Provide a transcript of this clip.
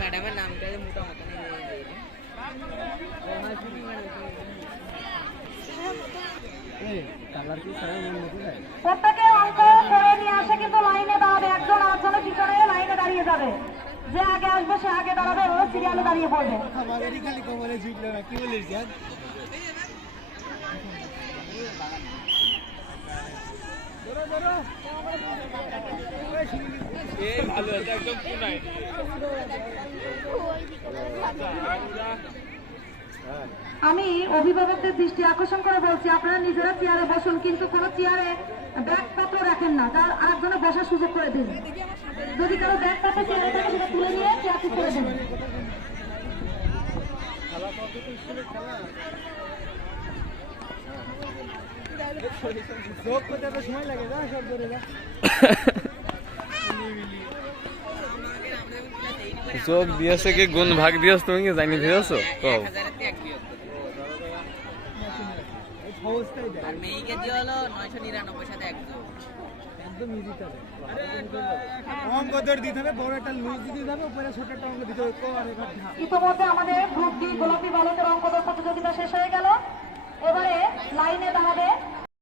ম্যাডামের নামটা মোটা মতো প্রত্যেকে অঙ্ক করে নিয়ে আসে, কিন্তু লাইনে দাঁড়াবে, একজন আরেকজনের পিছনে লাইনে দাঁড়িয়ে যাবে। যে আগে আসবে সে আগে দাঁড়াবে, ও সিরিয়ালে দাঁড়িয়ে পড়বে। আমি অভিভাবকদের দৃষ্টি আকর্ষণ করে বলছি, আপনারা নিজেরা চেয়ারে বসুন, কিন্তু কোনো চেয়ারে ব্যাগপত্র রাখেন না, তার আরেকজনে বসার সুযোগ করে দিন। যদি কারো ব্যাগপত্র চেয়ারে থাকে সেটা তুলে নিয়ে চেয়ারটি করে দিন। সময় লাগে না সব ধরে যোগ দিয়েছে কি গুণ ভাগ দিয়েছ তুমি কি জানি দিয়েছো কও আর মেয়েকে দিয়ে হলো 999 সাথে একদম ইজি থাকে। অঙ্ক ধরে দিতে হবে, বড় একটা লুজ দিতে হবে, উপরে ছোট একটা অঙ্ক দিতে হবে। ইতিমধ্যে আমাদের গ্রুপ ডি গোলাপি বালকের অঙ্ক প্রতিযোগিতা শেষ হয়ে গেল। এবারে লাইনে দাঁড়াবে